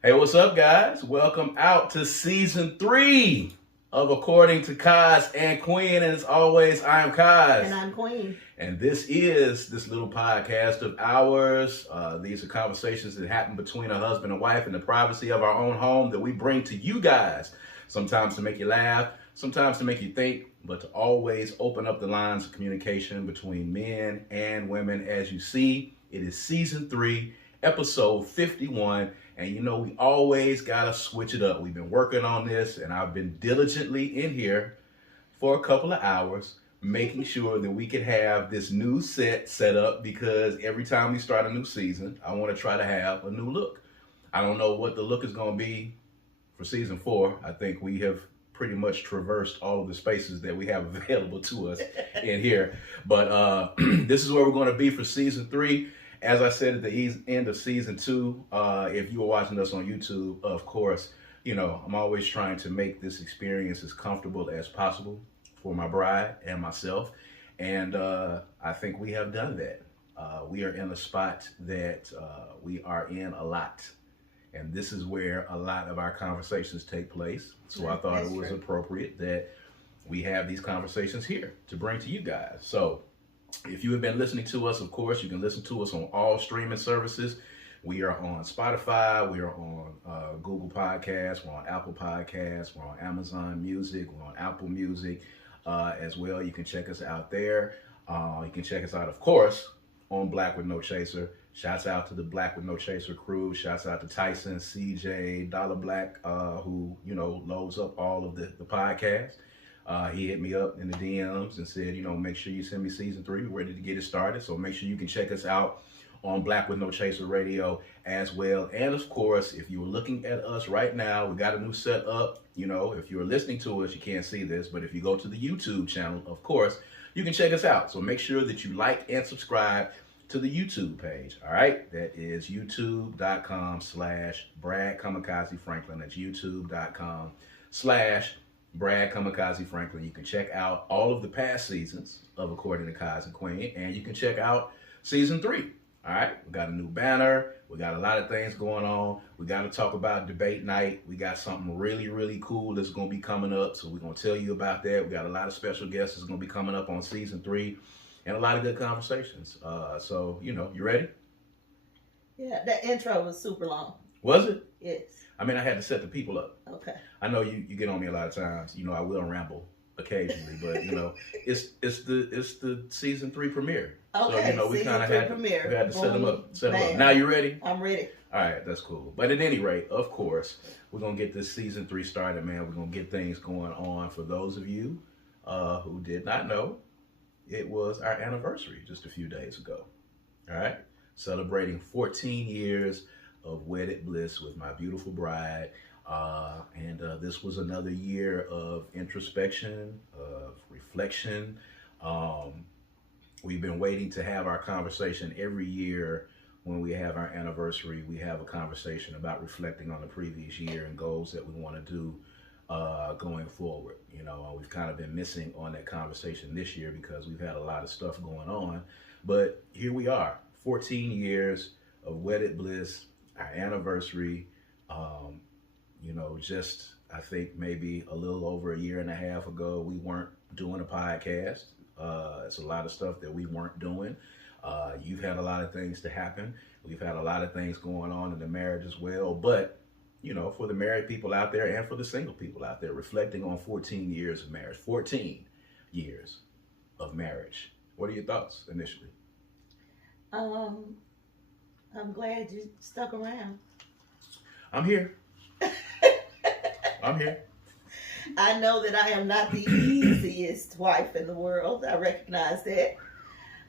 Hey, what's up, guys? Welcome out to season 3 of According to Kaz and Queen. And as always, I'm Kaz. And I'm Queen. And this is this little podcast of ours. These are conversations that happen between a husband and wife in the privacy of our own home that we bring to you guys. Sometimes to make you laugh, sometimes to make you think, but to always open up the lines of communication between men and women. As you see, it is season 3, episode 51. And you know, we always gotta switch it up. We've been working on this, and I've been diligently in here for a couple of hours, making sure that we could have this new set up, because every time we start a new season, I want to try to have a new look. I don't know what the look is going to be for season 4. I think we have pretty much traversed all of the spaces that we have available to us in here. But this is where we're going to be for season 3. As I said at the end of season 2, if you were watching us on YouTube, of course, you know, I'm always trying to make this experience as comfortable as possible for my bride and myself. And I think we have done that. We are in a spot that we are in a lot. And this is where a lot of our conversations take place. So I thought it was appropriate that we have these conversations here to bring to you guys. So if you have been listening to us, of course, you can listen to us on all streaming services. We are on Spotify, we are on Google Podcasts, we're on Apple Podcasts, we're on Amazon Music, we're on Apple Music as well. You can check us out there. You can check us out, of course, on Black with No Chaser. Shouts out to the Black with No Chaser crew. Shouts out to Tyson, CJ, Dollar Black, who, you know, loads up all of the podcasts. He hit me up in the DMs and said, you know, make sure you send me season 3. We're ready to get it started. So make sure you can check us out on Black with No Chaser Radio as well. And of course, if you were looking at us right now, we got a new setup. You know, if you're listening to us, you can't see this, but if you go to the YouTube channel, of course, you can check us out. So make sure that you like and subscribe to the YouTube page. All right. That is youtube.com/Brad Kamikaze Franklin. That's youtube.com/Brad Kamikaze Franklin. You can check out all of the past seasons of According to Kaz and Queen, and you can check out season 3. All right, we got a new banner. We got a lot of things going on. We got to talk about debate night. We got something really, really cool that's going to be coming up. So we're going to tell you about that. We got a lot of special guests that's going to be coming up on season 3 and a lot of good conversations. So, you know, you ready? Yeah, that intro was super long. Was it? Yes. I mean, I had to set the people up. Okay. I know you get on me a lot of times. You know, I will ramble occasionally, but you know, it's the season 3 premiere. Okay. So you know, we kind of had to set them up. Now you ready? I'm ready. All right, that's cool. But at any rate, of course, we're gonna get this season 3 started, man. We're gonna get things going on. For those of you who did not know, it was our anniversary just a few days ago. All right, celebrating 14 years of wedded bliss with my beautiful bride. And this was another year of introspection, of reflection. We've been waiting to have our conversation every year. When we have our anniversary, we have a conversation about reflecting on the previous year and goals that we want to do going forward. You know, we've kind of been missing on that conversation this year because we've had a lot of stuff going on. But here we are, 14 years of wedded bliss, our anniversary. You know, just I think maybe a little over a year and a half ago, we weren't doing a podcast. It's a lot of stuff that we weren't doing. You've had a lot of things to happen. We've had a lot of things going on in the marriage as well. But, you know, for the married people out there and for the single people out there, reflecting on 14 years of marriage, 14 years of marriage. What are your thoughts initially? I'm glad you stuck around. I'm here. I'm here. I know that I am not the easiest wife in the world. I recognize that.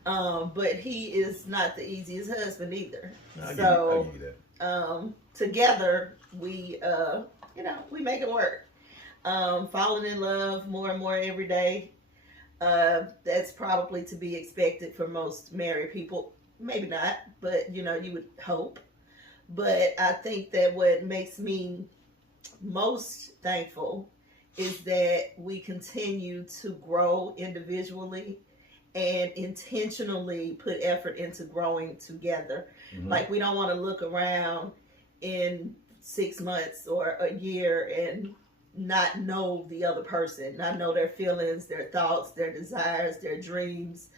But he is not the easiest husband either. I'll give you that. Together we we make it work. Falling in love more and more every day. That's probably to be expected for most married people. Maybe not, but you know, you would hope. But I think that what makes me most thankful is that we continue to grow individually and intentionally put effort into growing together. Mm-hmm. Like, we don't want to look around in 6 months or a year and not know the other person, not know their feelings, their thoughts, their desires, their dreams,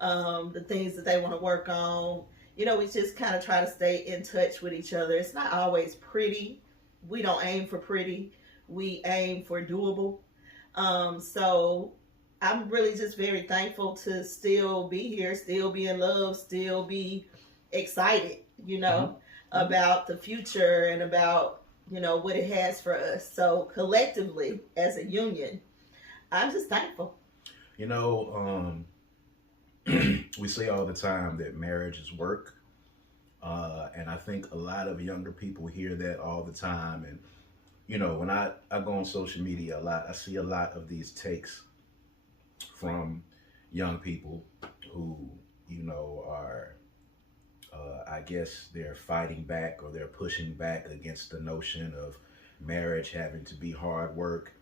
the things that they want to work on. We just kind of try to stay in touch with each other. It's not always pretty. We don't aim for pretty. We aim for doable. So I'm really just very thankful to still be here, still be in love, still be excited, about the future and about, what it has for us. So collectively, as a union, I'm just thankful. We say all the time that marriage is work. And I think a lot of younger people hear that all the time. And, when I go on social media a lot, I see a lot of these takes from young people who, are, I guess they're fighting back or they're pushing back against the notion of marriage having to be hard work.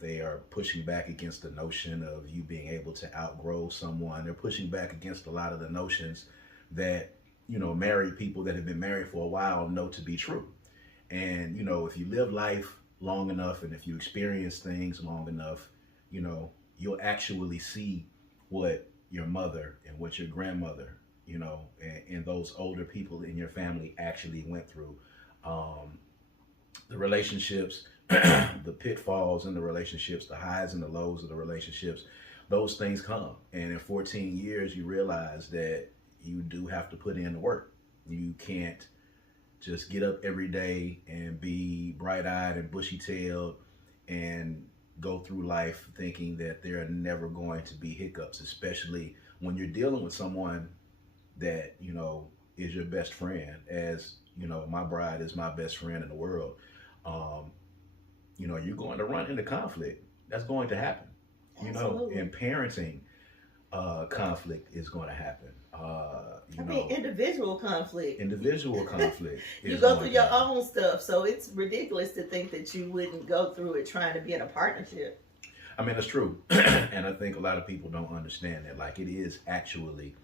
They are pushing back against the notion of you being able to outgrow someone. They're pushing back against a lot of the notions that, married people that have been married for a while know to be true. And, if you live life long enough and if you experience things long enough, you'll actually see what your mother and what your grandmother, and those older people in your family actually went through. The relationships, the pitfalls in the relationships, the highs and the lows of the relationships, those things come. And in 14 years, you realize that you do have to put in the work. You can't just get up every day and be bright-eyed and bushy-tailed and go through life thinking that there are never going to be hiccups, especially when you're dealing with someone that, is your best friend. As, my bride is my best friend in the world. You're going to run into conflict. That's going to happen. Absolutely. And parenting conflict is going to happen. Individual conflict. Individual conflict. You go through your own stuff, so it's ridiculous to think that you wouldn't go through it trying to be in a partnership. I mean, it's true. And I think a lot of people don't understand that. Like, it is actually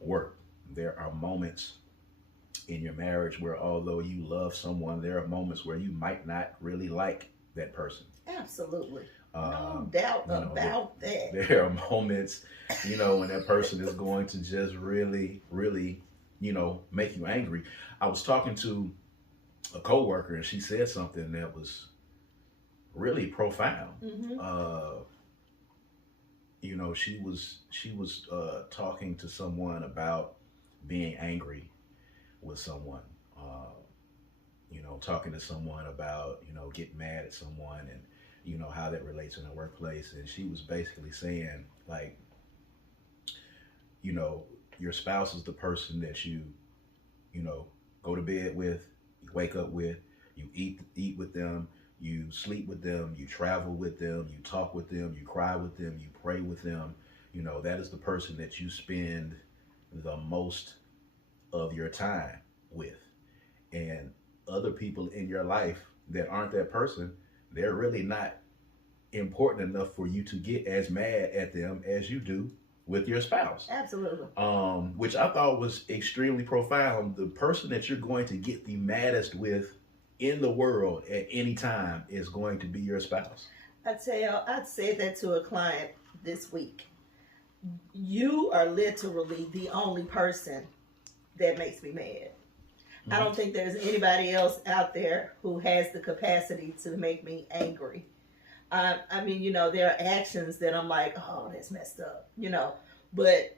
work. There are moments in your marriage where, although you love someone, there are moments where you might not really like that person. Absolutely. No doubt about that. There are moments, when that person is going to just really, really, make you angry. I was talking to a coworker and she said something that was really profound. Mm-hmm. She was talking to someone about being angry with someone, talking to someone about, getting mad at someone and, how that relates in the workplace. And she was basically saying, like, your spouse is the person that you go to bed with, you wake up with, you eat with them, you sleep with them, you travel with them, you talk with them, you cry with them, you pray with them. That is the person that you spend the most of your time with. And other people in your life that aren't that person, they're really not important enough for you to get as mad at them as you do with your spouse. Absolutely. Which I thought was extremely profound. The person that you're going to get the maddest with in the world at any time is going to be your spouse. I said that to a client this week. You are literally the only person that makes me mad. Mm-hmm. I don't think there's anybody else out there who has the capacity to make me angry. There are actions that I'm like, oh, that's messed up, but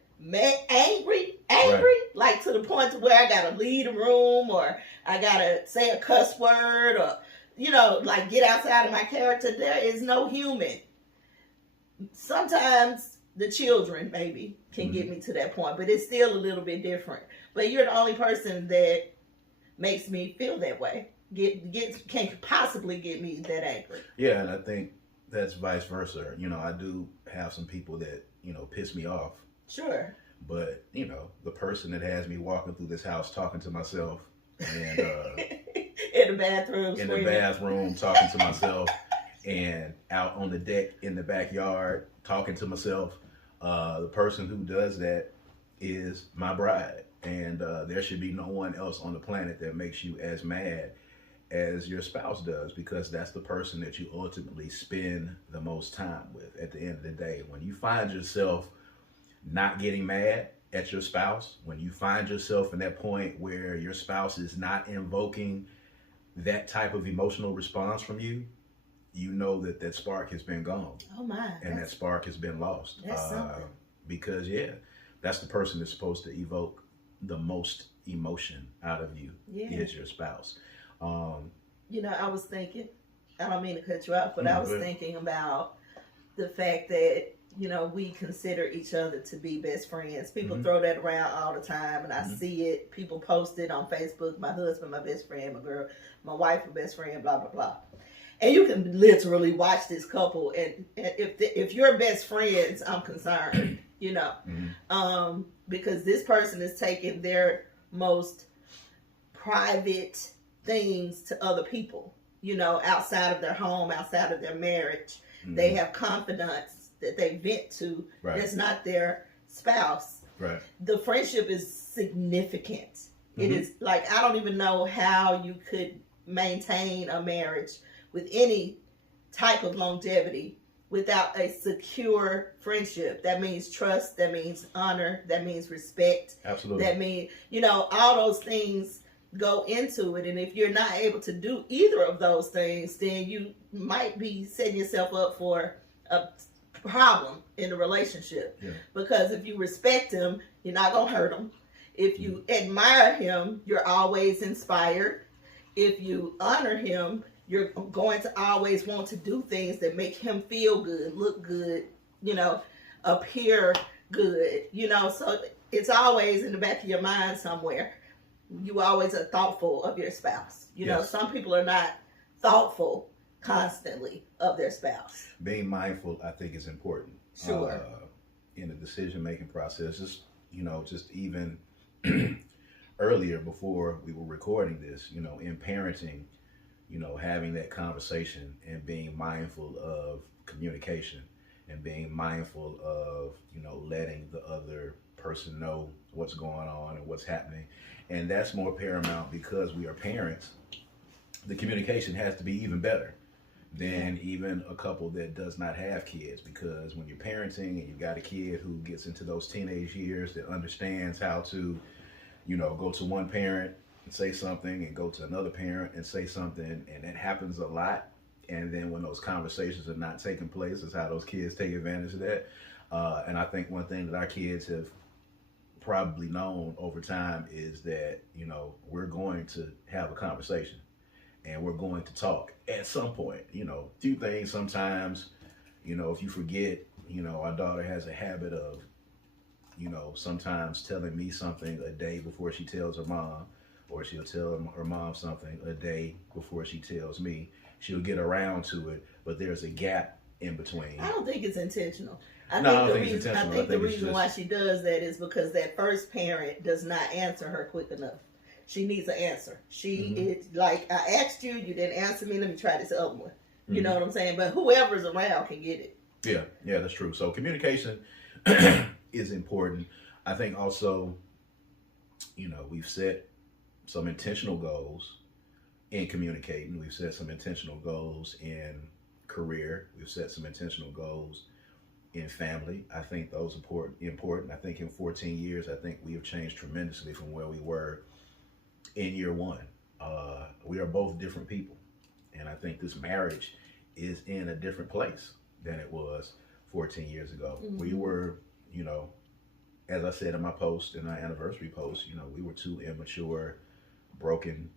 angry, right. Like to the point to where I gotta leave the room or I gotta say a cuss word or, like get outside of my character. There is no human. Sometimes the children maybe can get me to that point, but it's still a little bit different. But you're the only person that makes me feel that way. Can possibly get me that angry. Yeah, and I think that's vice versa. I do have some people that, piss me off. Sure. But, the person that has me walking through this house talking to myself and in the bathroom talking to myself and out on the deck in the backyard talking to myself, the person who does that is my bride. And there should be no one else on the planet that makes you as mad as your spouse does, because that's the person that you ultimately spend the most time with at the end of the day. When you find yourself not getting mad at your spouse, when you find yourself in that point where your spouse is not invoking that type of emotional response from you, you know that that spark has been gone. Oh my. And that spark has been lost. That's something. Because, yeah, that's the person that's supposed to evoke the most emotion out of you, is your spouse. You know, I was thinking, I don't mean to cut you off, but I was thinking about the fact that, you know, we consider each other to be best friends. People throw that around all the time, and I see it. People post it on Facebook. My husband, my best friend, my wife, my best friend, blah, blah, blah. And you can literally watch this couple, and if you're best friends, I'm concerned, you know, because this person is taking their most private things to other people, you know, outside of their home, outside of their marriage. They have confidants that they vent to that's not their spouse. Right. The friendship is significant. It is like, I don't even know how you could maintain a marriage with any type of longevity without a secure friendship. That means trust, that means honor, that means respect. Absolutely. That means, you know, all those things go into it. And if you're not able to do either of those things, then you might be setting yourself up for a problem in the relationship. Yeah. Because if you respect him, you're not going to hurt him. If you admire him, you're always inspired. If you honor him, you're going to always want to do things that make him feel good, look good, you know, appear good, you know. So it's always in the back of your mind somewhere. You always are thoughtful of your spouse. You know, some people are not thoughtful constantly of their spouse. Being mindful, I think, is important. Sure. In the decision-making process, just even earlier before we were recording this, you know, in parenting, you know, having that conversation and being mindful of communication and being mindful of, you know, letting the other person know what's going on and what's happening. And that's more paramount because we are parents. The communication has to be even better than even a couple that does not have kids, because when you're parenting and you've got a kid who gets into those teenage years that understands how to, you know, go to one parent and say something and go to another parent and say something, and that happens a lot. And then when those conversations are not taking place, is how those kids take advantage of that. And I think one thing that our kids have probably known over time is that, you know, we're going to have a conversation and we're going to talk at some point. You know, few things sometimes, you know, if you forget, you know, our daughter has a habit of, you know, sometimes telling me something a day before she tells her mom, or she'll tell her mom something a day before she tells me. She'll get around to it, but there's a gap in between. I don't think it's intentional. I think the reason why she does that is because that first parent does not answer her quick enough. She needs an answer. She is like, I asked you, you didn't answer me, let me try this other one. You know what I'm saying? But whoever's around can get it. Yeah, that's true. So communication is important. I think also, you know, we've set some intentional goals in communicating. We've set some intentional goals in career. We've set some intentional goals in family. I think those are important. I think in 14 years, I think we have changed tremendously from where we were in year one. We are both different people. And I think this marriage is in a different place than it was 14 years ago. We were, you know, as I said in my post, in our anniversary post, you know, we were two immature, broken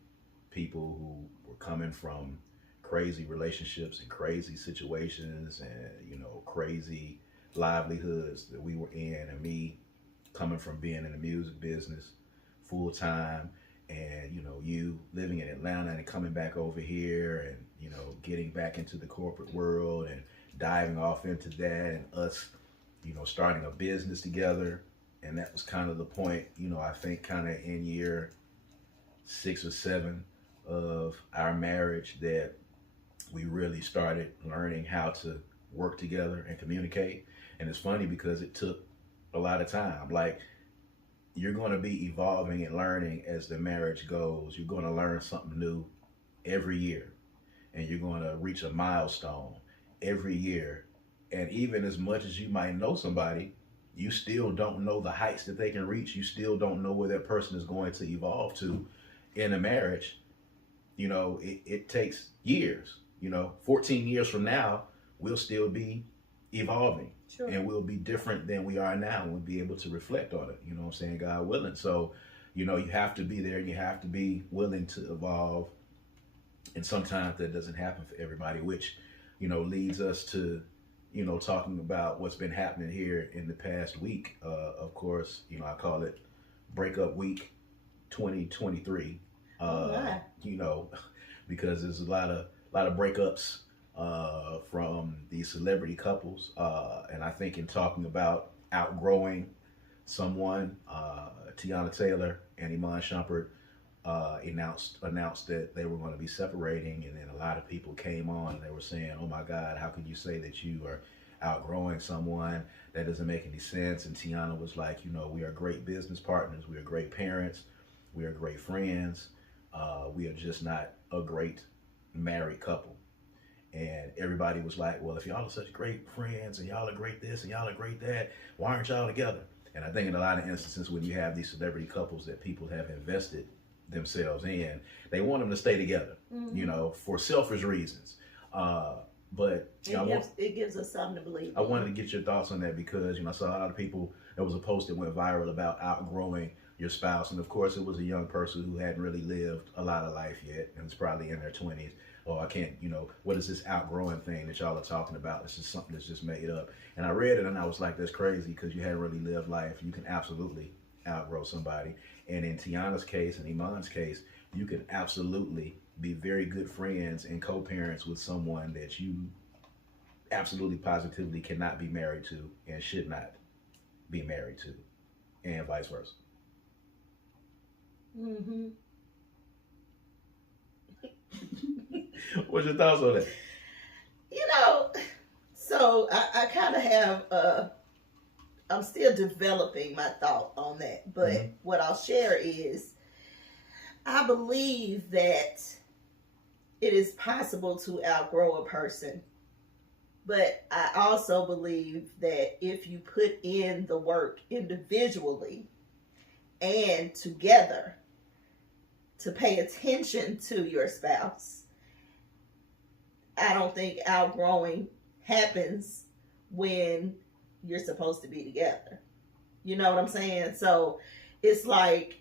people who were coming from crazy relationships and crazy situations and, you know, crazy livelihoods that we were in, and me coming from being in the music business full time, and, you know, you living in Atlanta and coming back over here and, you know, getting back into the corporate world and diving off into that, and us, you know, starting a business together. And that was kind of the point, you know, I think kind of in year 6 or 7 of our marriage that we really started learning how to work together and communicate. And it's funny because it took a lot of time. Like, you're going to be evolving and learning as the marriage goes. You're going to learn something new every year, and you're going to reach a milestone every year. And even as much as you might know somebody, you still don't know the heights that they can reach. You still don't know where that person is going to evolve to in a marriage. You know, it takes years. You know, 14 years from now, we'll still be evolving. Sure. And we'll be different than we are now. We'll be able to reflect on it. You know what I'm saying? God willing. So, you know, you have to be there. You have to be willing to evolve. And sometimes that doesn't happen for everybody, which, you know, leads us to, you know, talking about what's been happening here in the past week. Of course, you know, I call it Breakup Week 2023. You know, because there's a lot of breakups from these celebrity couples, and I think in talking about outgrowing someone, Teyona Taylor and Iman Shumpert announced that they were going to be separating, and then a lot of people came on and they were saying, "Oh my God, how could you say that you are outgrowing someone? That doesn't make any sense." And Teyona was like, "You know, we are great business partners, we are great parents, we are great friends, we are just not a great married couple." And everybody was like, "Well, if y'all are such great friends and y'all are great this and y'all are great that, why aren't y'all together?" And I think in a lot of instances when you have these celebrity couples that people have invested themselves in, they want them to stay together, you know, for selfish reasons. But it gives us something to believe in. I wanted to get your thoughts on that because, you know, I saw a lot of people, there was a post that went viral about outgrowing your spouse. And of course, it was a young person who hadn't really lived a lot of life yet and was probably in their 20s. Oh, I can't, you know, what is this outgrowing thing that y'all are talking about? This is something that's just made up. And I read it and I was like, that's crazy because you hadn't really lived life. You can absolutely outgrow somebody. And in Teyona's case and Iman's case, you can absolutely be very good friends and co-parents with someone that you absolutely positively cannot be married to and should not be married to, and vice versa. Mm-hmm. What's your thoughts on that? You know, so I kind of have, I'm still developing my thought on that. But what I'll share is, I believe that it is possible to outgrow a person. But I also believe that if you put in the work individually and together to pay attention to your spouse, I don't think outgrowing happens when you're supposed to be together. You know what I'm saying? So it's like,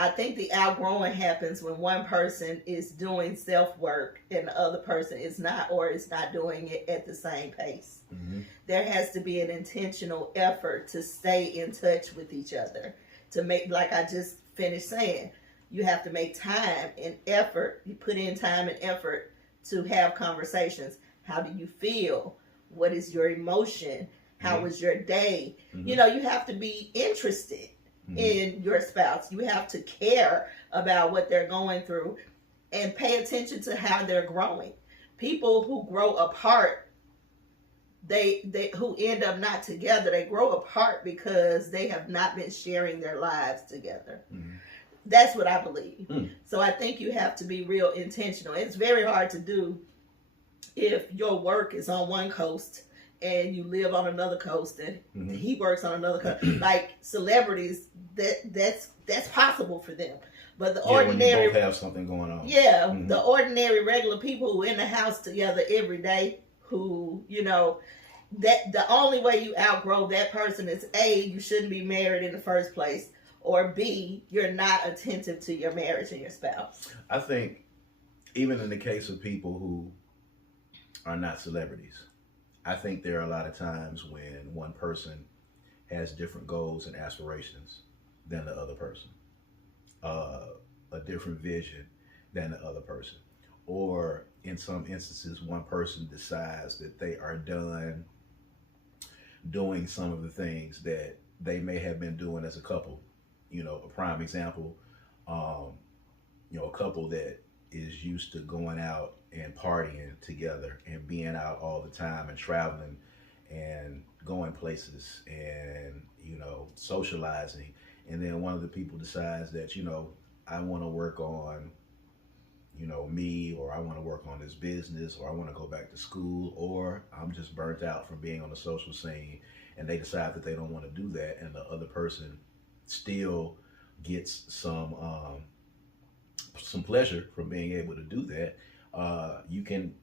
I think the outgrowing happens when one person is doing self-work and the other person is not, or is not doing it at the same pace. Mm-hmm. There has to be an intentional effort to stay in touch with each other. To make, like I just finished saying, you have to make time and effort. You put in time and effort to have conversations. How do you feel? What is your emotion? How was your day? Mm-hmm. You know, you have to be interested in your spouse. You have to care about what they're going through and pay attention to how they're growing. People who grow apart, they who end up not together, they grow apart because they have not been sharing their lives together. Mm-hmm. That's what I believe. So I think you have to be real intentional. It's very hard to do if your work is on one coast and you live on another coast and he works on another coast. Like celebrities, that's possible for them. But the ordinary, when you both have something going on. Yeah, the ordinary regular people who are in the house together every day, who, you know, that the only way you outgrow that person is A, you shouldn't be married in the first place, or B, you're not attentive to your marriage and your spouse. I think even in the case of people who are not celebrities, I think there are a lot of times when one person has different goals and aspirations than the other person, a different vision than the other person. Or in some instances, one person decides that they are done doing some of the things that they may have been doing as a couple. You know, a prime example, you know, a couple that is used to going out and partying together and being out all the time and traveling and going places and, you know, socializing. and then one of the people decides that, I want to work on, me, or I want to work on this business, or I want to go back to school, or I'm just burnt out from being on the social scene, and they decide that they don't want to do that, and the other person still gets some pleasure from being able to do that, you can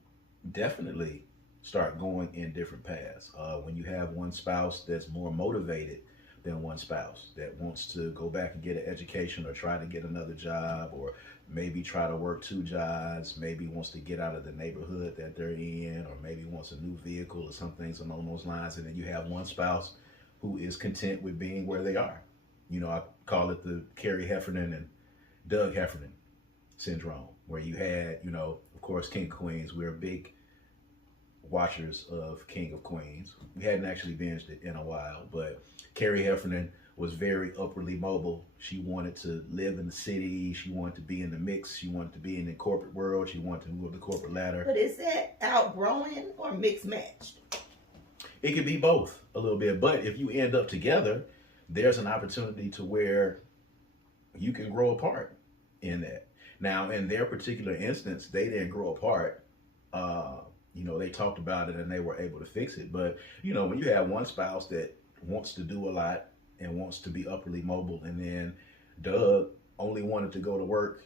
definitely start going in different paths. When you have one spouse that's more motivated than one spouse that wants to go back and get an education or try to get another job, or maybe try to work 2 jobs, maybe wants to get out of the neighborhood that they're in, or maybe wants a new vehicle or some things along those lines. And then you have one spouse who is content with being where they are. I call it the Carrie Heffernan and Doug Heffernan syndrome, where you had, of course, King of Queens. We're big watchers of King of Queens. We hadn't actually binged it in a while, but Carrie Heffernan was very upwardly mobile. She wanted to live in the city. She wanted to be in the mix. She wanted to be in the corporate world. She wanted to move up the corporate ladder. But is that outgrowing or mixed matched? It could be both a little bit, but if you end up together, there's an opportunity to where you can grow apart in that. Now, in their particular instance, they didn't grow apart. They talked about it and they were able to fix it. But, when you have one spouse that wants to do a lot and wants to be upwardly mobile, and then Doug only wanted to go to work,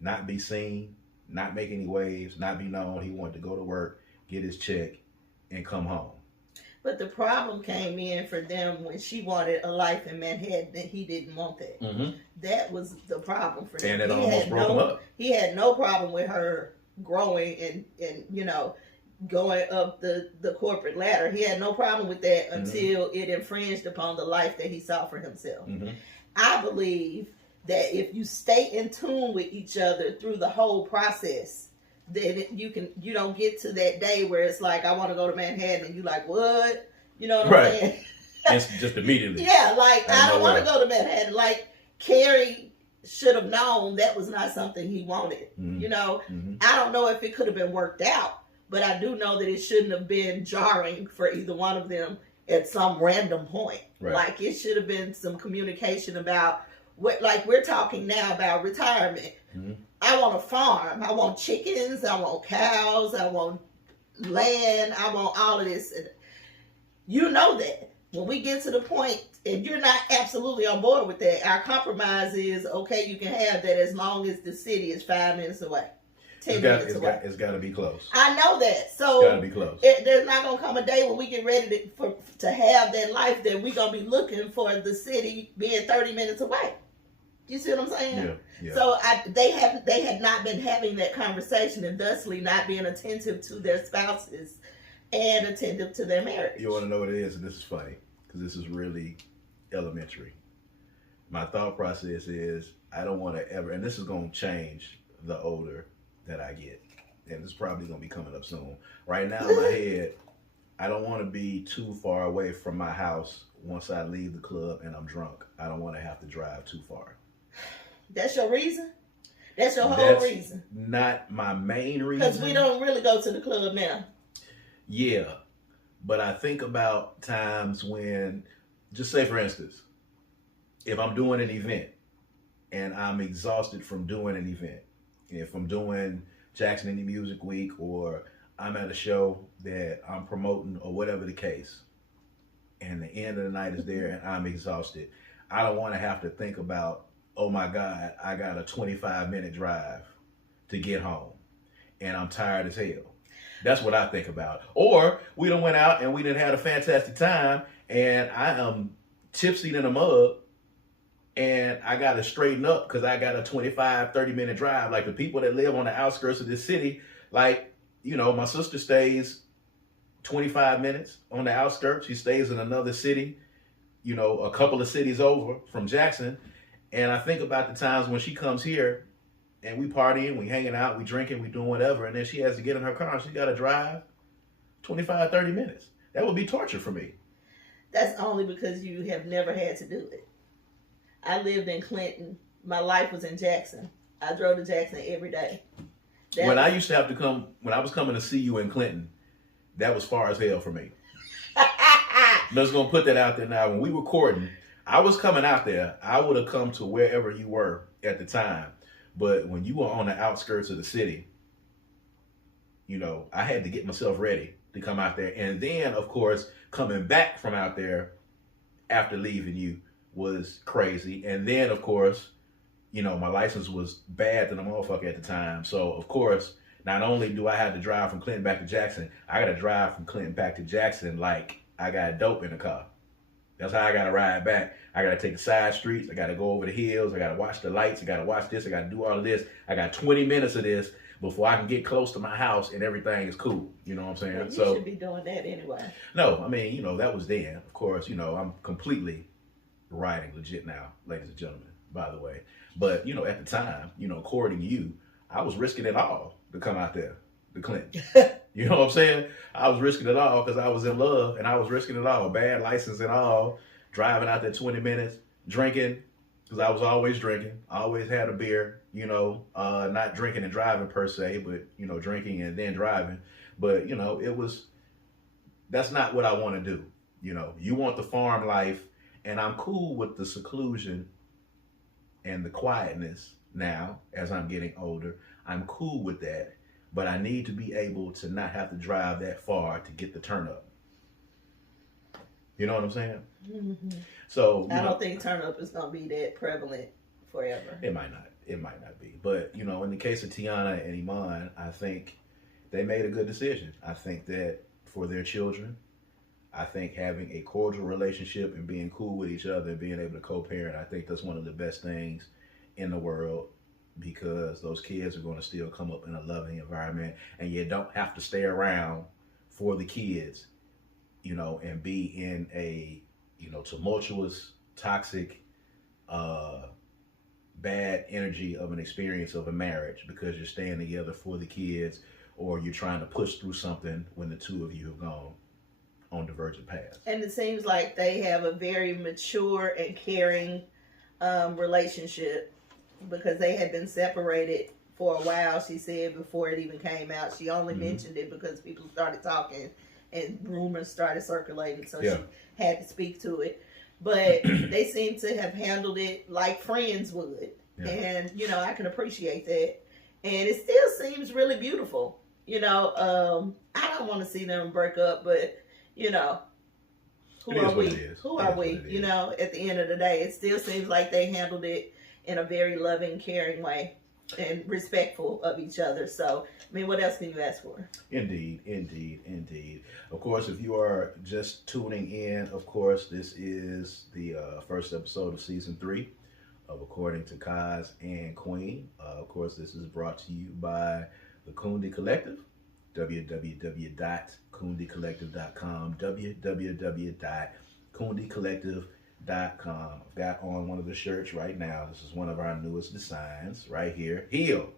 not be seen, not make any waves, not be known. He wanted to go to work, get his check, and come home. But the problem came in for them when she wanted a life in Manhattan and he didn't want that. Mm-hmm. That was the problem for them. And it almost broke them up. He had no problem with her growing and going up the corporate ladder. He had no problem with that until it infringed upon the life that he saw for himself. Mm-hmm. I believe that if you stay in tune with each other through the whole process, then you don't get to that day where it's like, I want to go to Manhattan, and you like, what? You know what I'm saying? It's just immediately. Yeah, like, I don't want to go to Manhattan. Like, Carrie should have known that was not something he wanted. Mm-hmm. Mm-hmm. I don't know if it could have been worked out, but I do know that it shouldn't have been jarring for either one of them at some random point. Right. Like, it should have been some communication about what, like, we're talking now about retirement. Mm-hmm. I want a farm. I want chickens. I want cows. I want land. I want all of this. And you know that. When we get to the point, and you're not absolutely on board with that, our compromise is, okay, you can have that as long as the city is 5 minutes away. 10 minutes away. It's got to be close. I know that. So it's got to be close. There's not going to come a day when we get ready to have that life that we're going to be looking for the city being 30 minutes away. You see what I'm saying? Yeah. So they had not been having that conversation, and thusly not being attentive to their spouses and attentive to their marriage. You want to know what it is, and this is funny because this is really elementary. My thought process is I don't want to ever, and this is going to change the older that I get, and it's probably going to be coming up soon. Right now in my head, I don't want to be too far away from my house once I leave the club and I'm drunk. I don't want to have to drive too far. That's your reason? That's your whole reason? Not my main reason. Because we don't really go to the club now. Yeah. But I think about times when, just say for instance, if I'm doing an event and I'm exhausted from doing an event, if I'm doing Jacksonians Music Week, or I'm at a show that I'm promoting, or whatever the case, and the end of the night is there and I'm exhausted, I don't want to have to think about, oh my God, I got a 25-minute drive to get home and I'm tired as hell. That's what I think about. Or we done went out and we done had a fantastic time and I am tipsy in a mug and I got to straighten up because I got a 25, 30-minute drive. Like the people that live on the outskirts of this city, like, my sister stays 25 minutes on the outskirts. She stays in another city, a couple of cities over from Jackson. And I think about the times when she comes here and we partying, we hanging out, we drinking, we doing whatever. And then she has to get in her car and she got to drive 25, 30 minutes. That would be torture for me. That's only because you have never had to do it. I lived in Clinton. My life was in Jackson. I drove to Jackson every day. I used to have to come, when I was coming to see you in Clinton, that was far as hell for me. I'm just going to put that out there now. When we were courting, I was coming out there. I would have come to wherever you were at the time. But when you were on the outskirts of the city, you know, I had to get myself ready to come out there. And then, of course, coming back from out there after leaving you was crazy. And then, of course, you know, my license was bad than a motherfucker at the time. So, of course, not only do I have to drive from Clinton back to Jackson, I got to drive from Clinton back to Jackson like I got dope in the car. That's how I got to ride back. I got to take the side streets. I got to go over the hills. I got to watch the lights. I got to watch this. I got to do all of this. I got 20 minutes of this before I can get close to my house and everything is cool. You know what I'm saying? Well, you should be doing that anyway. No, I mean, you know, that was then. Of course, you know, I'm completely riding legit now, ladies and gentlemen, by the way. But, you know, at the time, you know, according to you, I was risking it all to come out there to Clinton. You know what I'm saying? I was risking it all because I was in love, and I was risking it all. Bad license and all. Driving out there 20 minutes, drinking, because I was always drinking. I always had a beer, you know, not drinking and driving per se, but, you know, drinking and then driving. But, you know, that's not what I want to do. You know, you want the farm life, and I'm cool with the seclusion and the quietness now as I'm getting older. I'm cool with that. But I need to be able to not have to drive that far to get the turn up. You know what I'm saying? Mm-hmm. So I don't think turn up is going to be that prevalent forever. It might not. It might not be. But, you know, in the case of Teyona and Iman, I think they made a good decision. I think that for their children, I think having a cordial relationship and being cool with each other and being able to co-parent, I think that's one of the best things in the world. Because those kids are going to still come up in a loving environment, and you don't have to stay around for the kids, you know, and be in a, you know, tumultuous, toxic, bad energy of an experience of a marriage because you're staying together for the kids or you're trying to push through something when the two of you have gone on divergent paths. And it seems like they have a very mature and caring relationship. Because they had been separated for a while, she said, before it even came out. She only mentioned it because people started talking and rumors started circulating, so she had to speak to it. But they seem to have handled it like friends would. Yeah. And, you know, I can appreciate that. And it still seems really beautiful. You know, I don't want to see them break up, but, you know, who are we? Who are we? You know, at the end of the day, it still seems like they handled it in a very loving, caring way and respectful of each other. So, I mean, what else can you ask for? Indeed, indeed, indeed. Of course, if you are just tuning in, of course, this is the first episode of season 3 of According to Kaz and Queen. Of course, this is brought to you by the Kundi Collective, www.kundicollective.com, www.kundicollective.com. I've got on one of the shirts right now. This is one of our newest designs right here. Heal.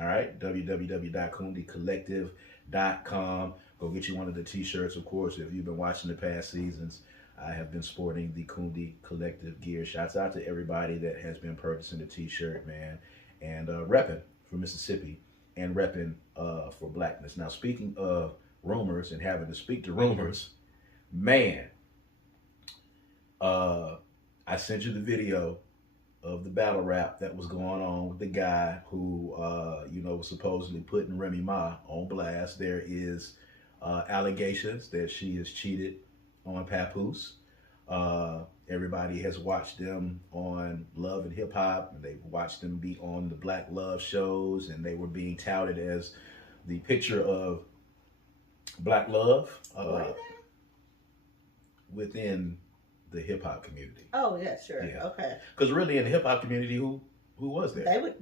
All right. www.kundicollective.com. Go get you one of the t-shirts. Of course, if you've been watching the past seasons, I have been sporting the Kundi Collective gear. Shouts out to everybody that has been purchasing the t-shirt, man. And repping for Mississippi and repping for blackness. Now, speaking of rumors and having to speak to rumors, man, I sent you the video of the battle rap that was going on with the guy who, you know, was supposedly putting Remy Ma on blast. There is allegations that she has cheated on Papoose. Everybody has watched them on Love and Hip Hop, and they've watched them be on the Black Love shows, and they were being touted as the picture of Black Love within the hip hop community. Oh yeah, sure. Yeah. Okay. Because really, in the hip hop community, who was there? They would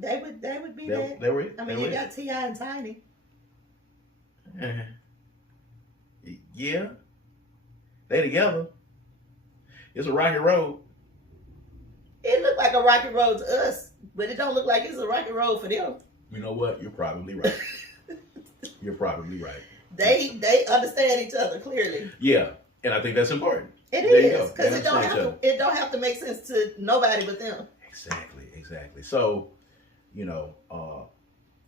be there. They were. I mean, you got T.I. and Tiny. Yeah, they together. It's a rocky road. It looked like a rocky road to us, but it don't look like it's a rocky road for them. You know what? You're probably right. You're probably right. They understand each other clearly. Yeah, and I think that's important. It is, because it don't have to make sense to nobody but them. Exactly. So, you know,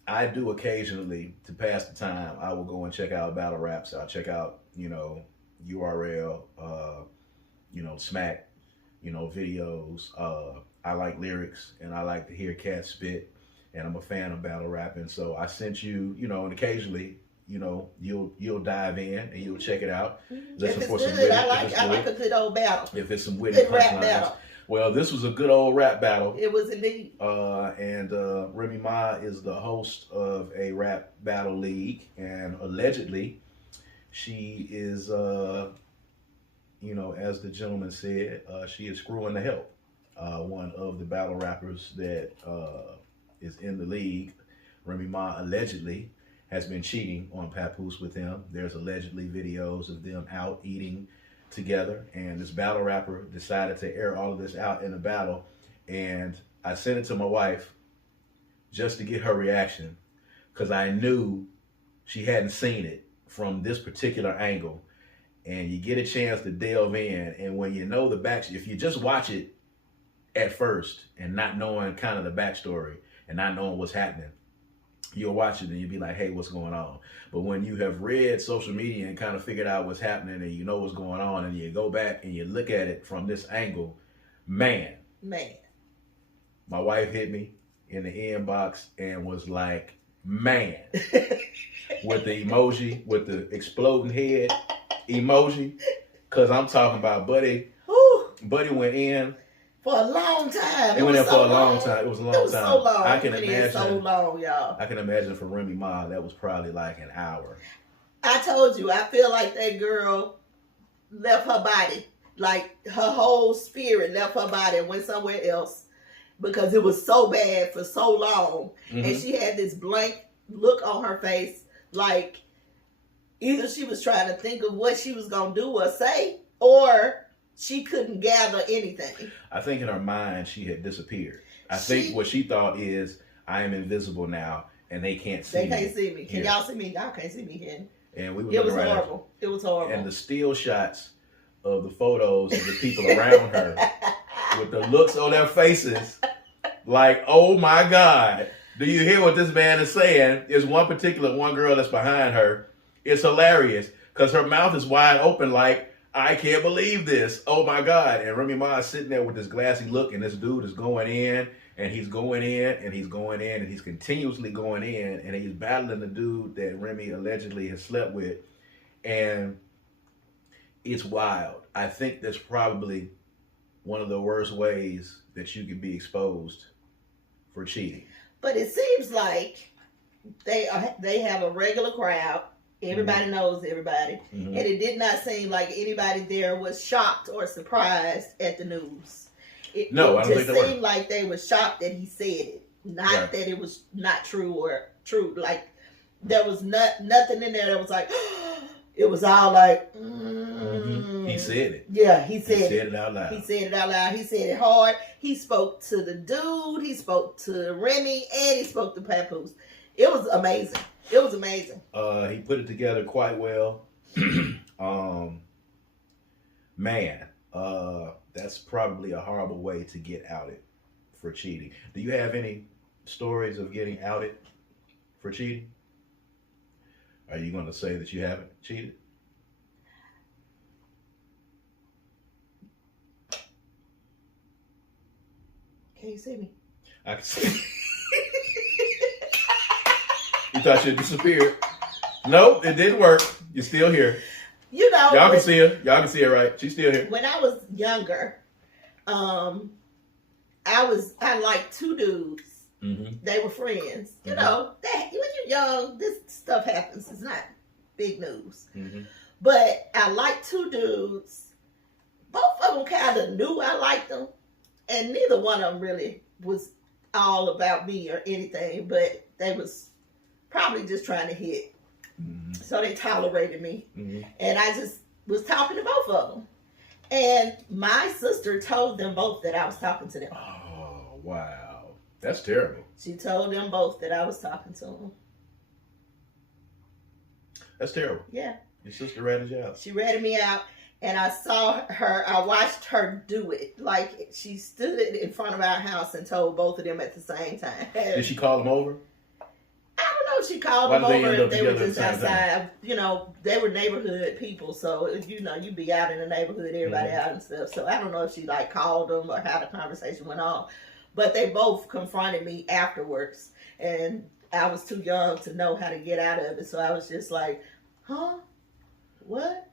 I do occasionally, to pass the time, I will go and check out battle raps. I'll check out, you know, URL, you know, Smack, videos. I like lyrics and I like to hear cats spit, and I'm a fan of battle rapping. So I sent you, and occasionally, you'll dive in and you'll check it out. Listen for some witty, I like a good old battle. If it's some witty rap battle. Well, this was a good old rap battle. It was indeed. And Remy Ma is the host of a rap battle league, and allegedly, she is, as the gentleman said, she is screwing the help. One of the battle rappers that is in the league, Remy Ma, allegedly has been cheating on Papoose with him. There's allegedly videos of them out eating together, and this battle rapper decided to air all of this out in a battle, and I sent it to my wife just to get her reaction, because I knew she hadn't seen it from this particular angle. And you get a chance to delve in, and when you know the back, if you just watch it at first and not knowing kind of the backstory and not knowing what's happening, you'll watch it and you'll be like, hey, what's going on? But when you have read social media and kind of figured out what's happening and you know what's going on, and you go back and you look at it from this angle, man. My wife hit me in the inbox and was like, man, with the emoji, with the exploding head emoji, because I'm talking about Buddy. Buddy went in. For a long time. It went in for a long time. It was a long time. It was so long. I can imagine. It is so long, y'all. I can imagine for Remy Ma, that was probably like an hour. I told you, I feel like that girl left her body. Like her whole spirit left her body and went somewhere else, because it was so bad for so long. And she had this blank look on her face, like either she was trying to think of what she was going to do or say, or she couldn't gather anything. I think in her mind, she had disappeared. I think what she thought is, I am invisible now, and they can't see me. They can't see me. Can y'all see me? Y'all can't see me here. And it was horrible. It was horrible. And the still shots of the photos of the people around her with the looks on their faces, like, oh my God, do you hear what this man is saying? There's one girl that's behind her. It's hilarious, because her mouth is wide open like, I can't believe this. Oh my God. And Remy Ma is sitting there with this glassy look, and this dude is going in, and he's going in, and he's going in, and he's continuously going in, and he's battling the dude that Remy allegedly has slept with. And it's wild. I think that's probably one of the worst ways that you could be exposed for cheating. But it seems like they have a regular crowd. Everybody knows everybody. And it did not seem like anybody there was shocked or surprised at the news. It just seemed like they were shocked that he said it. Not that it was not true or true. Like, there was nothing in there that was like, it was all like, He said it. Yeah, he said it out loud. He said it out loud. He said it hard. He spoke to the dude. He spoke to Remy, and he spoke to Papoose. It was amazing. It was amazing. He put it together quite well. That's probably a horrible way to get outed for cheating. Do you have any stories of getting outed for cheating? Are you going to say that you haven't cheated? Can you see me? I can see you. You thought she had disappeared. Nope, it didn't work. You're still here. Y'all can see her. Y'all can see her, right? She's still here. When I was younger, I liked two dudes. They were friends. You know, when you're young, this stuff happens. It's not big news. But I liked two dudes. Both of them kind of knew I liked them, and neither one of them really was all about me or anything. But they was probably just trying to hit. So they tolerated me. And I just was talking to both of them. And my sister told them both that I was talking to them. Oh, wow. That's terrible. She told them both that I was talking to them. That's terrible. Yeah. Your sister ratted you out. She ratted me out. And I watched her do it. Like, she stood in front of our house and told both of them at the same time. Did she call them over? I don't know. she called Why them did they over end up if they were together at just the same time? outside. You know, they were neighborhood people, so you know, you be out in the neighborhood, everybody out and stuff. So I don't know if she like called them or how the conversation went on, but they both confronted me afterwards, and I was too young to know how to get out of it. So I was just like, huh, what?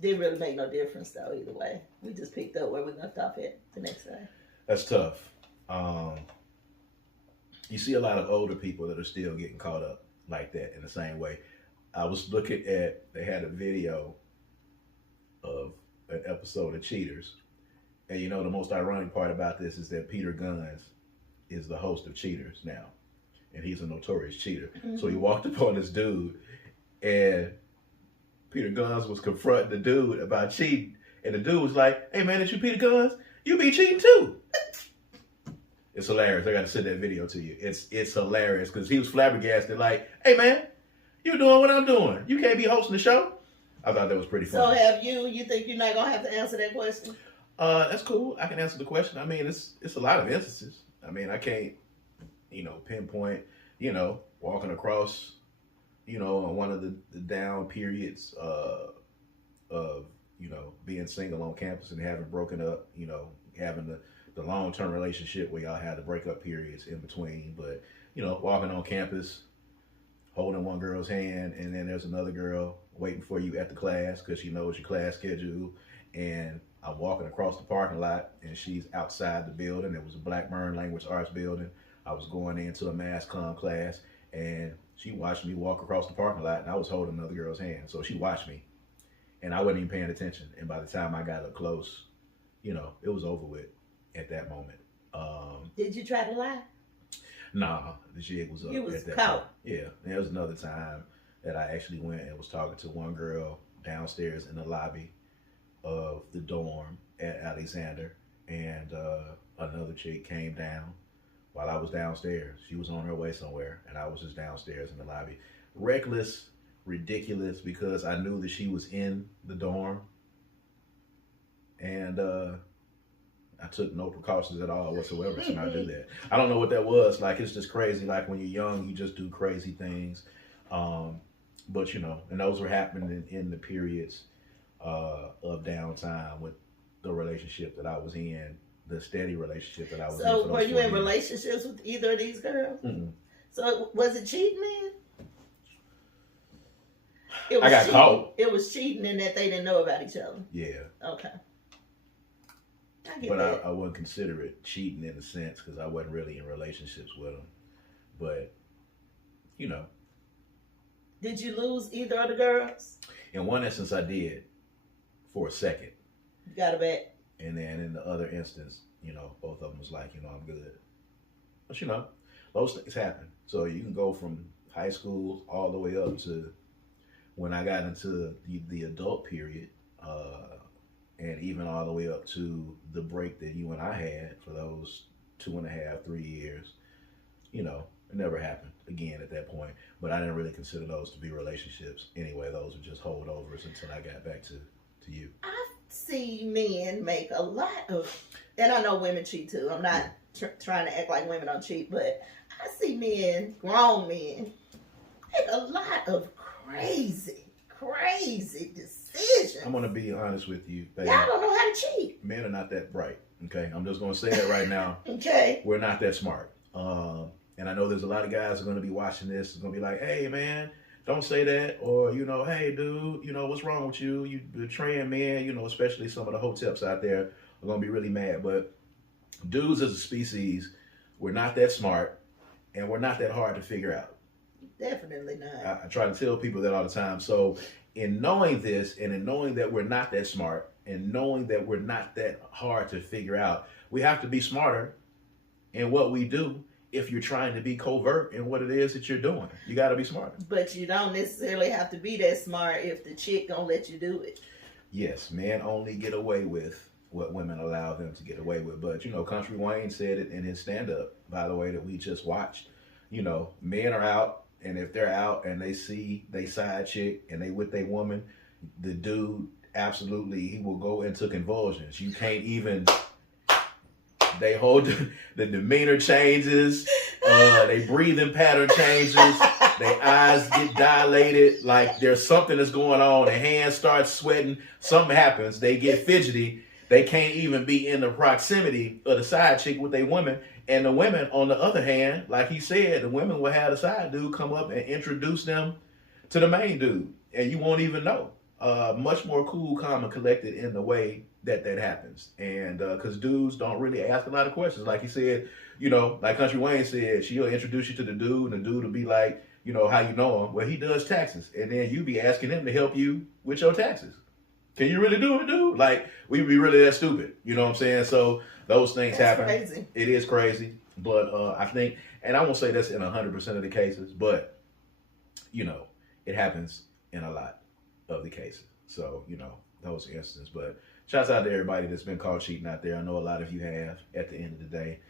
Didn't really make no difference though. Either way, we just picked up where we left off at the next day. That's tough. You see a lot of older people that are still getting caught up like that in the same way. I was looking at, they had a video of an episode of Cheaters. And you know, the most ironic part about this is that Peter Guns is the host of Cheaters now. And he's a notorious cheater. Mm-hmm. So he walked upon this dude, and Peter Guns was confronting the dude about cheating. And the dude was like, hey man, it's you Peter Guns? You be cheating too. It's hilarious. I got to send that video to you. It's hilarious because he was flabbergasted like, hey man, you doing what I'm doing. You can't be hosting the show. I thought that was pretty funny. So have you think you're not going to have to answer that question? That's cool. I can answer the question. I mean, it's a lot of instances. I mean, I can't, pinpoint, walking across, on one of the down periods of, being single on campus and having broken up, having the long-term relationship where y'all had the breakup periods in between. But, walking on campus, holding one girl's hand, and then there's another girl waiting for you at the class because she knows your class schedule. And I'm walking across the parking lot, and she's outside the building. It was a Blackburn Language Arts building. I was going into a mass comm class, and she watched me walk across the parking lot, and I was holding another girl's hand. So she watched me, and I wasn't even paying attention. And by the time I got up close, it was over with at that moment. Did you try to lie? Nah, the jig was up at that caught. point. Yeah, there was another time that I actually went and was talking to one girl downstairs in the lobby of the dorm at Alexander, and another chick came down while I was downstairs. She was on her way somewhere, and I was just downstairs in the lobby. Reckless, ridiculous, because I knew that she was in the dorm, and I took no precautions at all whatsoever to not do that. I don't know what that was. Like, it's just crazy. Like, when you're young, you just do crazy things. But, and those were happening in the periods of downtime with the relationship that I was in, the steady relationship that I was in. So, were you in relationships with either of these girls? Mm-hmm. So, was it cheating then? I got caught. It was cheating in that they didn't know about each other? Yeah. Okay. But I wouldn't consider it cheating in a sense because I wasn't really in relationships with them. But, Did you lose either of the girls? In one instance, I did for a second. You got a bet. And then in the other instance, both of them was like, I'm good. But, those things happen. So you can go from high school all the way up to when I got into the adult period, and even all the way up to the break that you and I had for those 2.5, 3 years. It never happened again at that point. But I didn't really consider those to be relationships. Anyway, those were just holdovers until I got back to you. I see men make a lot of, and I know women cheat too. I'm not trying to act like women don't cheat, but I see men, grown men, make a lot of crazy decisions. I'm going to be honest with you, baby. Y'all don't know how to cheat. Men are not that bright, okay? I'm just going to say that right now. Okay. We're not that smart. And I know there's a lot of guys who are going to be watching this. It's going to be like, hey, man, don't say that. Or, hey, dude, what's wrong with you? You betraying men, especially some of the hoteps out there are going to be really mad. But dudes as a species, we're not that smart, and we're not that hard to figure out. Definitely not. I try to tell people that all the time. So in knowing this, and in knowing that we're not that smart, and knowing that we're not that hard to figure out, we have to be smarter in what we do. If you're trying to be covert in what it is that you're doing, you got to be smarter. But you don't necessarily have to be that smart if the chick don't let you do it. Yes, men only get away with what women allow them to get away with. But, Country Wayne said it in his stand-up, by the way, that we just watched. Men are out, and if they're out and they see they side chick and they with their woman, the dude, absolutely, he will go into convulsions. You can't even... They hold the demeanor changes. They breathing pattern changes. Their eyes get dilated. Like there's something that's going on. Their hands start sweating. Something happens. They get fidgety. They can't even be in the proximity of the side chick with their women. And the women, on the other hand, like he said, the women will have the side dude come up and introduce them to the main dude. And you won't even know. Much more cool, calm, and collected in the way that happens. And because dudes don't really ask a lot of questions. Like he said, like Country Wayne said, she'll introduce you to the dude, and the dude will be like, how you know him? Well, he does taxes. And then you be asking him to help you with your taxes. Can you really do it, dude? Like, we be really that stupid. You know what I'm saying? So those things happen. Crazy. It is crazy. But I think, and I won't say that's in 100% of the cases, but, it happens in a lot of the cases. So, those instances. But shouts out to everybody that's been caught cheating out there. I know a lot of you have. At the end of the day,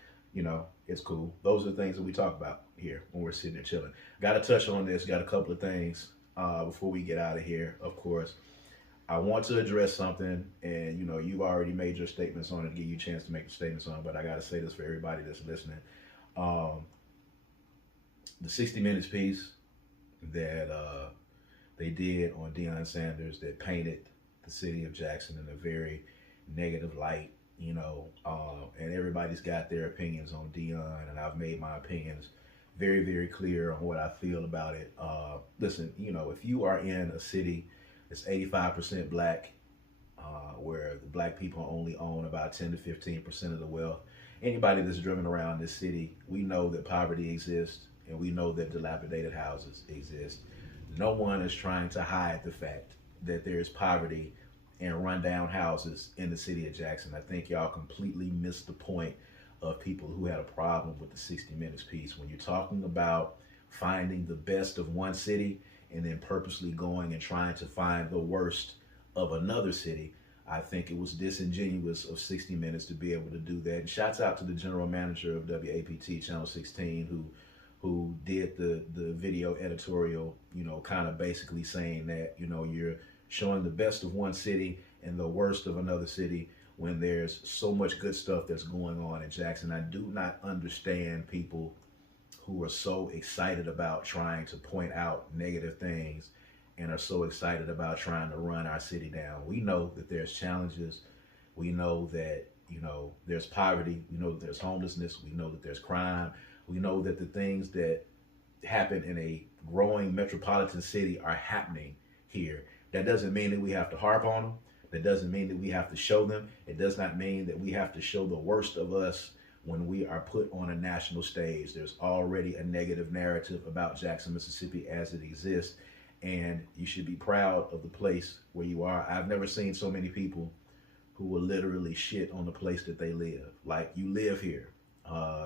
it's cool. Those are the things that we talk about here when we're sitting there chilling. Got to touch on this. Got a couple of things before we get out of here, of course. I want to address something, and you've already made your statements on it to give you a chance to make the statements on it, but I got to say this for everybody that's listening. The 60 Minutes piece that they did on Deion Sanders that painted the city of Jackson in a very negative light, and everybody's got their opinions on Deion, and I've made my opinions very, very clear on what I feel about it. Listen, if you are in a city it's 85% black, where the black people only own about 10 to 15% of the wealth. Anybody that's driven around this city, we know that poverty exists, and we know that dilapidated houses exist. No one is trying to hide the fact that there is poverty and rundown houses in the city of Jackson. I think y'all completely missed the point of people who had a problem with the 60 Minutes piece. When you're talking about finding the best of one city, and then purposely going and trying to find the worst of another city, I think it was disingenuous of 60 Minutes to be able to do that. And shouts out to the general manager of WAPT Channel 16 who did the video editorial, kind of basically saying that, you're showing the best of one city and the worst of another city when there's so much good stuff that's going on in Jackson. I do not understand people who are so excited about trying to point out negative things and are so excited about trying to run our city down. We know that there's challenges. We know that, there's poverty. We know that there's homelessness. We know that there's crime. We know that the things that happen in a growing metropolitan city are happening here. That doesn't mean that we have to harp on them. That doesn't mean that we have to show them. It does not mean that we have to show the worst of us when we are put on a national stage. There's already a negative narrative about Jackson, Mississippi as it exists, and you should be proud of the place where you are. I've never seen so many people who will literally shit on the place that they live. Like, you live here.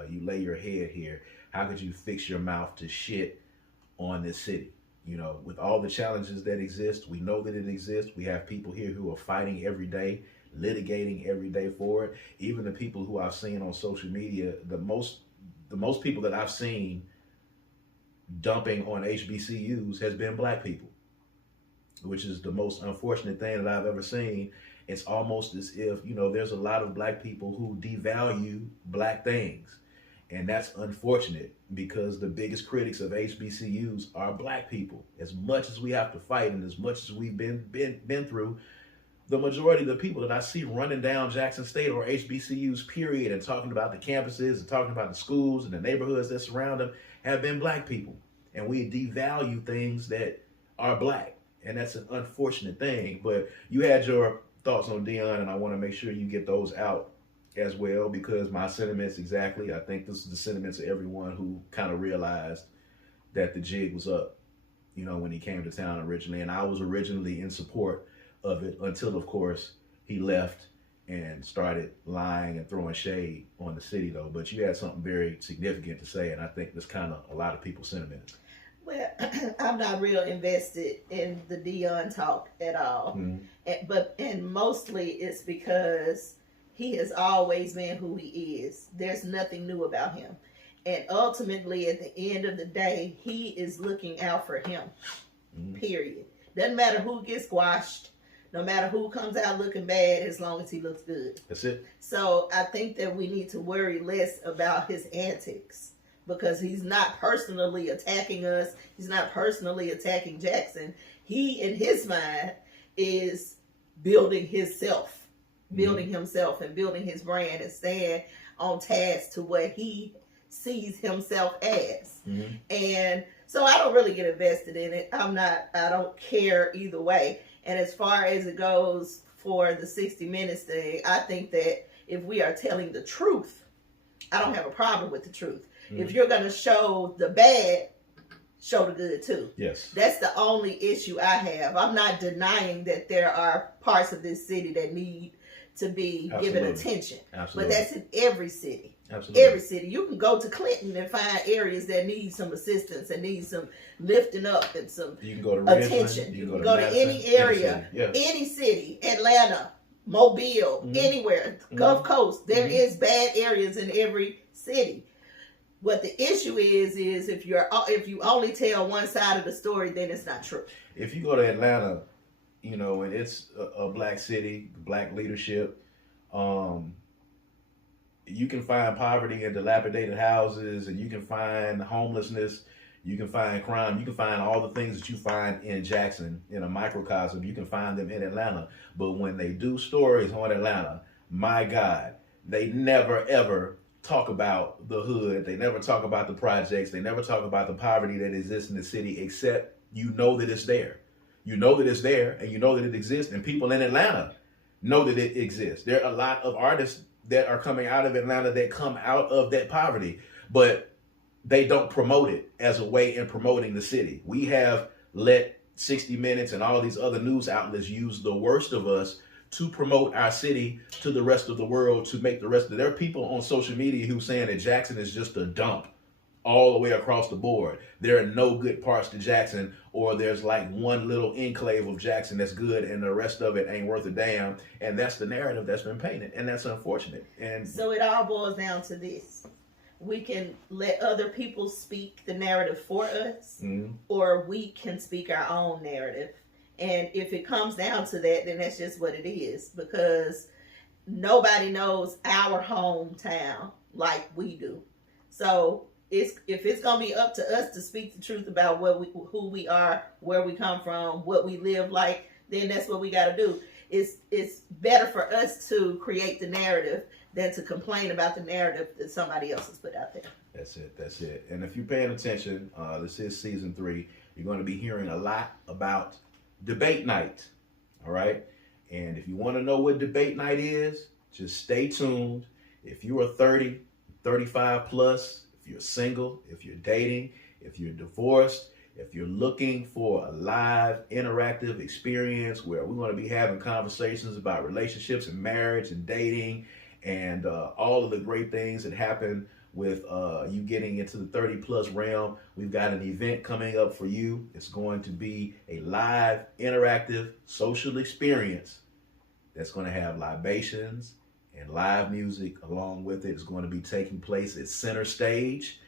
You lay your head here. How could you fix your mouth to shit on this city? With all the challenges that exist, we know that it exists. We have people here who are fighting every day, litigating every day for it. Even the people who I've seen on social media, the most people that I've seen dumping on HBCUs has been black people, which is the most unfortunate thing that I've ever seen. It's almost as if, there's a lot of black people who devalue black things. And that's unfortunate because the biggest critics of HBCUs are black people. As much as we have to fight and as much as we've been through, the majority of the people that I see running down Jackson State or HBCUs, period, and talking about the campuses and talking about the schools and the neighborhoods that surround them have been black people. And we devalue things that are black. And that's an unfortunate thing. But you had your thoughts on Deion, and I want to make sure you get those out as well, because my sentiments exactly, I think this is the sentiments of everyone who kind of realized that the jig was up, when he came to town originally. And I was originally in support of it until, of course, he left and started lying and throwing shade on the city, though. But you had something very significant to say, and I think that's kind of a lot of people's sentiments. Well, I'm not real invested in the Deion talk at all. Mm-hmm. And mostly it's because he has always been who he is. There's nothing new about him. And ultimately, at the end of the day, he is looking out for him, period. Doesn't matter who gets squashed, no matter who comes out looking bad, as long as he looks good. That's it. So I think that we need to worry less about his antics because he's not personally attacking us. He's not personally attacking Jackson. He, in his mind, is building himself, building himself and building his brand and staying on task to what he sees himself as. And so I don't really get invested in it. I don't care either way. And as far as it goes for the 60 Minutes thing, I think that if we are telling the truth, I don't have a problem with the truth. If you're going to show the bad, show the good too. Yes. That's the only issue I have. I'm not denying that there are parts of this city that need to be given attention. But that's in every city. Absolutely. Every city. You can go to Clinton and find areas that need some assistance and need some lifting up and some you can go to attention. Richmond, You can go to any area, any city, Atlanta, Mobile, anywhere, Gulf Coast. There is bad areas in every city. What the issue is if you only tell one side of the story, then it's not true. If you go to Atlanta, you know, and it's a black city, black leadership, you can find poverty in dilapidated houses, and you can find homelessness, you can find crime, you can find all the things that you find in Jackson, in a microcosm, you can find them in Atlanta. But when they do stories on Atlanta, my God, they never ever talk about the hood. They never talk about the projects. They never talk about the poverty that exists in the city, except you know that it's there. You know that it's there, and you know that it exists, and people in Atlanta know that it exists. There are a lot of artists that are coming out of Atlanta that come out of that poverty, but they don't promote it as a way in promoting the city. We have let 60 Minutes and all these other news outlets use the worst of us to promote our city to the rest of the world, to make the rest of... There are people on social media who saying that Jackson is just a dump all the way across the board. There are no good parts to Jackson, or there's like one little enclave of Jackson that's good and the rest of it ain't worth a damn. And that's the narrative that's been painted, and that's unfortunate. And so it all boils down to this. We can let other people speak the narrative for us, or we can speak our own narrative. And if it comes down to that, then that's just what it is, because nobody knows our hometown like we do. So if it's going to be up to us to speak the truth about who we are, where we come from, what we live like, then that's what we got to do. It's better for us to create the narrative than to complain about the narrative that somebody else has put out there. That's it. And if you're paying attention, this is season 3. You're going to be hearing a lot about debate night. All right. And if you want to know what debate night is, just stay tuned. If you are 30, 35 plus, if you're single, if you're dating, if you're divorced, if you're looking for a live interactive experience where we're going to be having conversations about relationships and marriage and dating and all of the great things that happen with you getting into the 30 plus realm, we've got an event coming up for you. It's going to be a live interactive social experience that's going to have libations and live music along with it. It's going to be taking place at Center Stage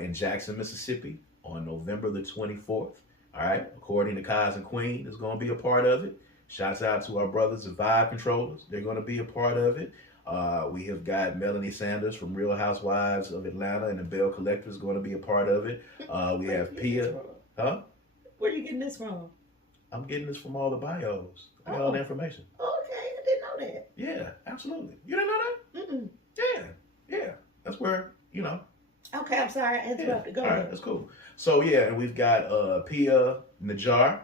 in Jackson, Mississippi on November the 24th. All right. According to Kaz Queen is going to be a part of it. Shouts out to our brothers at Vibe Controllers. They're going to be a part of it. We have got Melanie Sanders from Real Housewives of Atlanta and the Bell Collector is going to be a part of it. We have Pia. Huh? Where are you getting this from? I'm getting this from all the bios. I got all the information. Oh, okay. I didn't know that. Yeah, absolutely. You didn't know that? Mm-mm. Yeah. That's where, you know. Okay, I'm sorry. I interrupted. Go ahead. All right, that's cool. So, yeah, and we've got Pia Najjar,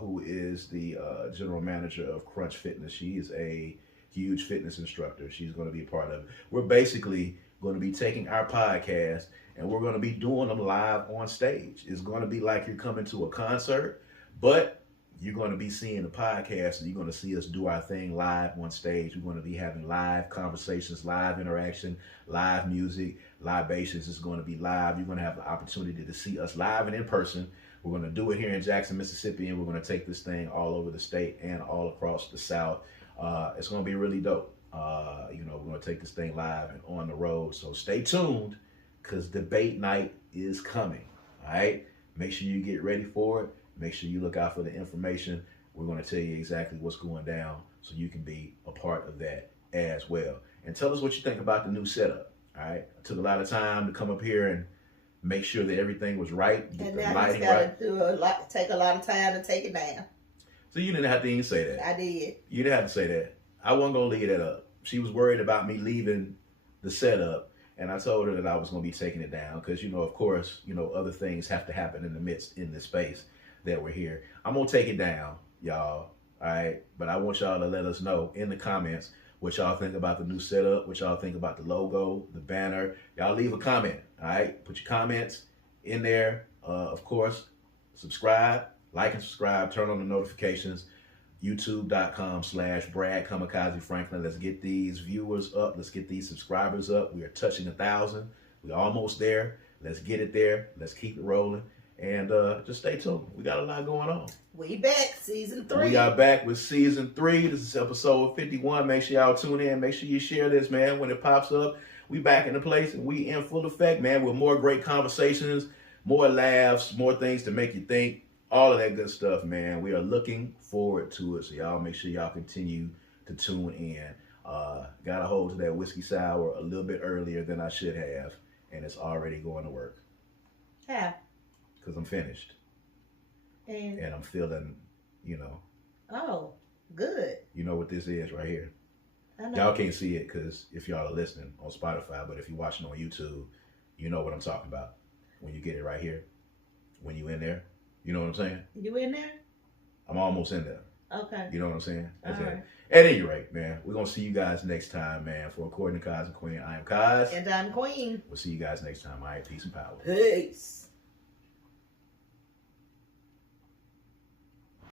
who is the general manager of Crunch Fitness. She is a huge fitness instructor. She's going to be a part of it. We're basically going to be taking our podcast and we're going to be doing them live on stage. It's going to be like you're coming to a concert, but you're going to be seeing the podcast and you're going to see us do our thing live on stage. We're going to be having live conversations, live interaction, live music, libations. It's going to be live. You're going to have the opportunity to see us live and in person. We're going to do it here in Jackson, Mississippi, and we're going to take this thing all over the state and all across the South. It's going to be really dope. We're going to take this thing live and on the road. So stay tuned because debate night is coming. All right. Make sure you get ready for it. Make sure you look out for the information. We're going to tell you exactly what's going down so you can be a part of that as well. And tell us what you think about the new setup. All right. I took a lot of time to come up here and make sure that everything was right. Get And the now lighting he's got right. to take a lot of time to take it down. So you didn't have to even say that. I did. You didn't have to say that. I wasn't going to leave that up. She was worried about me leaving the setup. And I told her that I was going to be taking it down because, of course, other things have to happen in the midst, in this space that we're here. I'm going to take it down, y'all. All right. But I want y'all to let us know in the comments what y'all think about the new setup, what y'all think about the logo, the banner. Y'all leave a comment. All right. Put your comments in there. Of course, subscribe, like and subscribe, turn on the notifications. YouTube.com/Brad Kamikaze Franklin. Let's get these viewers up. Let's get these subscribers up. We are touching 1,000. We're almost there. Let's get it there. Let's keep it rolling. And just stay tuned. We got a lot going on. We back, season 3. We are back with season 3. This is episode 51. Make sure y'all tune in. Make sure you share this, man. When it pops up, we back in the place and we in full effect, man, with more great conversations, more laughs, more things to make you think. All of that good stuff, man. We are looking forward to it. So y'all make sure y'all continue to tune in. Got a hold of that whiskey sour a little bit earlier than I should have. And it's already going to work. Yeah. Because I'm finished. And I'm feeling, Oh, good. You know what this is right here. I know. Y'all can't see it because if y'all are listening on Spotify, but if you're watching on YouTube, you know what I'm talking about. When you get it right here. When you in there. You know what I'm saying? You in there? I'm almost in there. Okay. You know what I'm saying? That's All it. right. At any rate, man, we're going to see you guys next time, man. For According to Kaz Queen, I am Kaz. And I'm Queen. We'll see you guys next time. All right, peace and power. Peace.